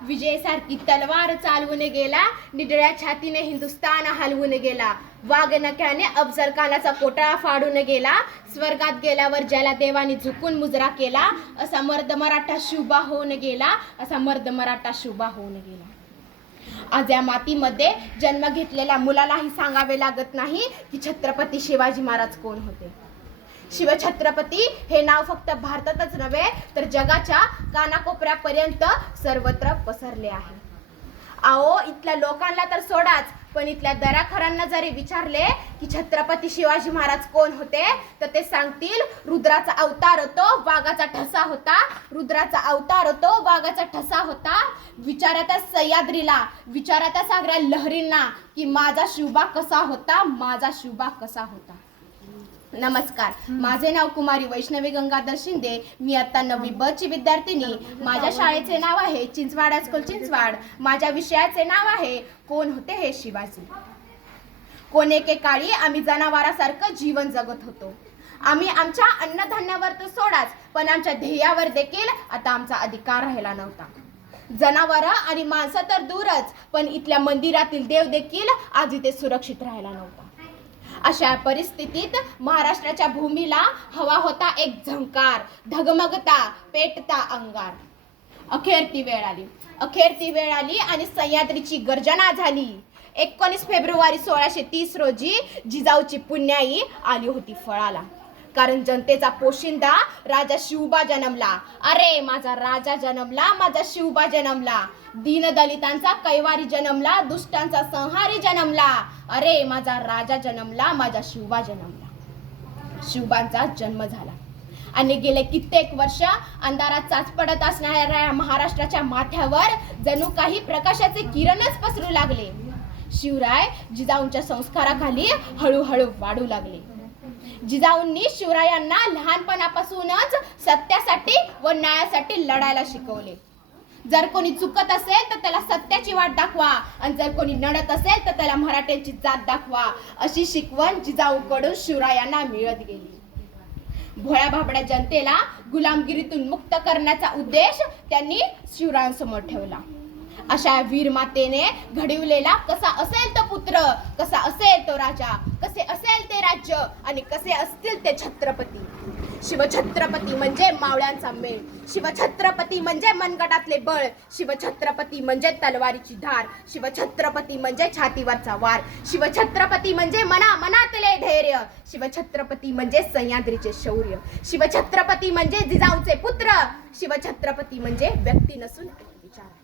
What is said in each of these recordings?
विजयसारखी तलवार चालवून गेला, निडळ्या छातीने हिंदुस्थान हलवून गेला, वाघ नख्याने अफजल खानाचा कोटळा फाडून गेला, स्वर्गात गेल्यावर ज्याला देवानी झुकून मुजरा केला, असा मर्द मराठा शुभा होऊन गेला, असा मर्द मराठा शुभा होऊन गेला. आज या मातीमध्ये जन्म घेतलेल्या मुलालाही सांगावे लागत नाही की छत्रपती शिवाजी महाराज कोण होते. शिवछत्रपती हे नाव फक्त भारतातच नव्हे तर जगाच्या कानाकोपऱ्यापर्यंत सर्वत्र पसरले आहे. आओ, इथल्या लोकांना तर सोडाच, पण इथल्या दराखरांना जरी विचारले की छत्रपती शिवाजी महाराज कोण होते तर ते सांगतील, रुद्राचा अवतार होतो, वाघाचा ठसा होता, रुद्राचा अवतार होतो, वाघाचा ठसा होता. विचारा त्या सह्याद्रीला, विचारा त्या सगळ्या लहरींना की माझा शिवबा कसा होता, माझा शिवबा कसा होता. नमस्कार, माझे नाव कुमारी वैष्णवी गंगाधर शिंदे. मी आता 9वी ब ची विद्यार्थिनी. माझ्या शाळेचे नाव आहे चिंचवाड हायस्कूल चिंचवाड. माझ्या विषयाचे नाव आहे कोण होते हे शिवाजी. कोण एकेकाळी आम्ही जनावरासारखं जीवन जगत होतो. आम्ही आमच्या अन्नधान्यावर तर सोडाच, पण आमच्या ध्येयावर देखील आता आमचा अधिकार राहिला नव्हता. जनावरं आणि माणसं तर दूरच, पण इथल्या मंदिरातील देव देखील आज इथे सुरक्षित राहिला नव्हता. अशा परिस्थितीत महाराष्ट्राच्या भूमीला हवा होता एक झंकार, धगमगता पेटता अंगार. अखेर ती वेळ आली आणि सह्याद्रीची गर्जना झाली. 19 फेब्रुवारी 1630 रोजी जिजाऊची पुण्याई आली होती फळाला. कारण जनतेचा पोशिंदा राजा शिवबा जन्मला. अरे माझा राजा जन्मला, माझा शिवबा जन्मला. दीनदलितांचा कैवारी जन्मला, दुष्टांचा संहारी जन्मला. अरे माझा राजा जन्मला, माझा शिवबा जन्मला. शिवबांचा जन्म झाला आणि गेले कित्येक वर्ष अंधारात चाच पडत असणाऱ्या महाराष्ट्राच्या माथ्यावर जणू काही प्रकाशाचे किरणच पसरू लागले. शिवराय जिजाऊंच्या संस्काराखाली हळूहळू वाढू लागले. जिजाऊंनी शिवरायांना लहानपणापासूनच सत्यासाठी व न्यायासाठी लढायला शिकवले. जर कोणी चुकत असेल तर त्याला सत्याची वाट दाखवा आणि जर कोणी नडत असेल तर त्याला मराठ्यांची जात दाखवा, अशी शिकवण जिजाऊकडून शिवरायांना मिळत गेली. भोळ्या भाबड्या जनतेला गुलामगिरीतून मुक्त करण्याचा उद्देश त्यांनी शिवरायांसमोर ठेवला. अशा वीर मातेने घडविलेला कसा असेल तो पुत्र, कसा असेल तो राजा, कसे असेल ते राज्य आणि कसे असतील ते छत्रपती. शिवछत्रपती म्हणजे मावळ्यांचा मेळ, शिवछत्रपती म्हणजे मनगटातले बळ, शिवछत्रपती म्हणजे तलवारीची धार, शिवछत्रपती म्हणजे छातीवरचा वार, शिवछत्रपती म्हणजे मनातले धैर्य, शिवछत्रपती म्हणजे सह्याद्रीचे शौर्य, शिवछत्रपती म्हणजे जिजाऊचे पुत्र, शिवछत्रपती म्हणजे व्यक्ती नसून विचार.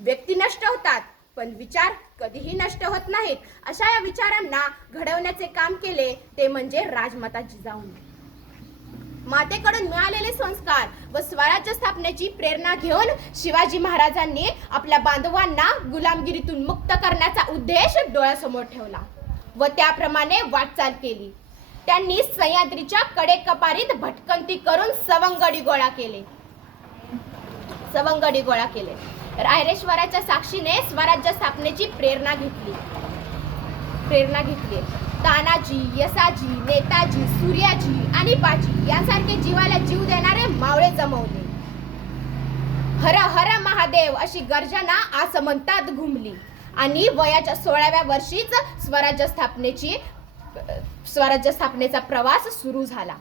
व्यक्ती नष्ट होतात पण विचार कधीही नष्ट होत नाहीत. अशा या विचारांना घडवण्याचे काम केले ते म्हणजे राजमाता जिजाऊंनी. मातेकडून मिळालेले संस्कार व स्वराज्य स्थापनेची प्रेरणा घेऊन शिवाजी महाराजांनी आपल्या बांधवांना गुलामगिरीतून मुक्त करण्याचा उद्देश डोळ्यासमोर ठेवला व त्याप्रमाणे वाटचाल केली. त्यांनी सह्याद्रीच्या कडेकपारीत भटकंती करून सवंगडी गोळा केले. रायरेश्वराच्या साक्षीने स्वराज्य स्थापनेची प्रेरणा घेतली. तानाजी, यसाजी, नेताजी, सूर्याजी आणि बाजी यांसारखे जीवाला जीव देणारे मावळे जमवले. हर हर महादेव अशी गर्जना आसमंतात घुमली आणि वयाच्या 16व्या वर्षीच स्वराज्य स्थापनेचा प्रवास सुरू झाला.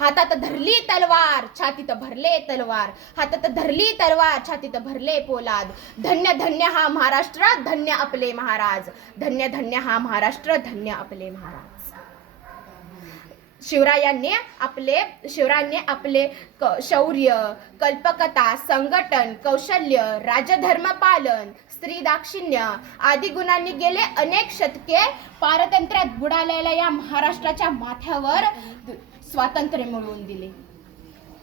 हातात धरली तलवार, छातीत भरले तलवार, हातात धरली तलवार, छातीत भरले पोलाद. धन्य धन्य हा महाराष्ट्र, धन्य आपले महाराज, धन्य धन्य हा महाराष्ट्र, धन्य आपले महाराज. शिवरायांनी आपले शौर्य, कल्पकता, संघटन, कौशल्य, राजधर्म पालन, स्त्री दाक्षिण्य आदी गुणांनी गेले अनेक शतके पारतंत्र्यात बुडालेल्या या महाराष्ट्राच्या माथ्यावर स्वातंत्र्य मिळवून दिले.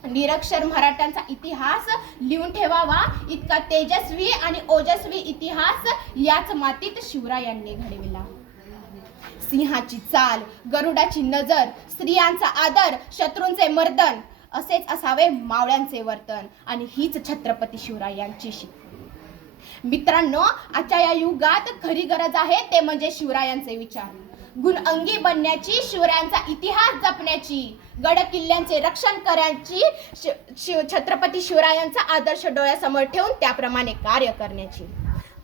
निरक्षर मराठ्यांचा इतिहास लिहून ठेवावा इतका तेजस्वी आणि ओजस्वी इतिहास याच मातीत शिवरायांनी घडविला. सिंहाची चाल, गरुडाची नजर, स्त्रियांचा आदर, शत्रूंचे मर्दन असेच असावे मावळ्यांचे वर्तन आणि हीच छत्रपती शिवरायांची शिकवण. मित्रांनो, आजच्या या युगात खरी गरज आहे ते म्हणजे शिवरायांचे विचार. गुणअंगी बनण्याची, शिवरायांचा इतिहास जपण्याची, गड किल्ल्यांचे रक्षण करण्याची, छत्रपती शिवरायांचा आदर्श डोळ्यासमोर ठेवून त्याप्रमाणे कार्य करण्याची,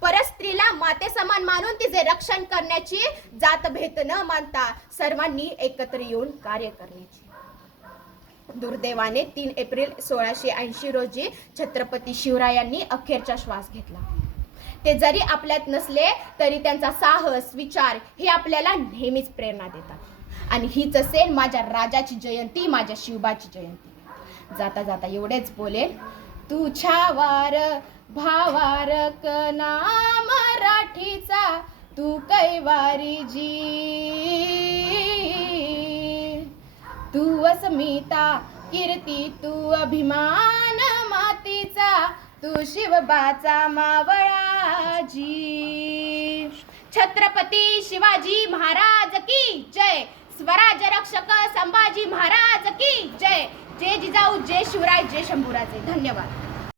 परस्त्रीला माते समान मानून तिचे रक्षण करण्याची, जातभेद न मानता सर्वांनी एकत्र येऊन कार्य करण्याची. दुर्दैवाने 3 एप्रिल 1680 रोजी छत्रपती शिवरायांनी अखेरचा श्वास घेतला. ते जरी आपल्यात नसले तरी त्यांचा साहस, विचार हे आपल्याला नेहमीच प्रेरणा देतात. आणि हीच असेल माझ्या राजाची जयंती, माझ्या शिवबाची जयंती. जाता जाता एवढेच बोलेल, तुझ्या वार भावार कना मराठीचा, तू कैवारी जी, तू अस्मिता कीर्ती, तू अभिमान मातीचा, तू शिवबाचा मावळाजी. छत्रपती शिवाजी महाराज की जय. स्वराज्य रक्षक संभाजी महाराज की जय. जय जिजाऊ, जय शिवराय, जय शंभूराजे. धन्यवाद.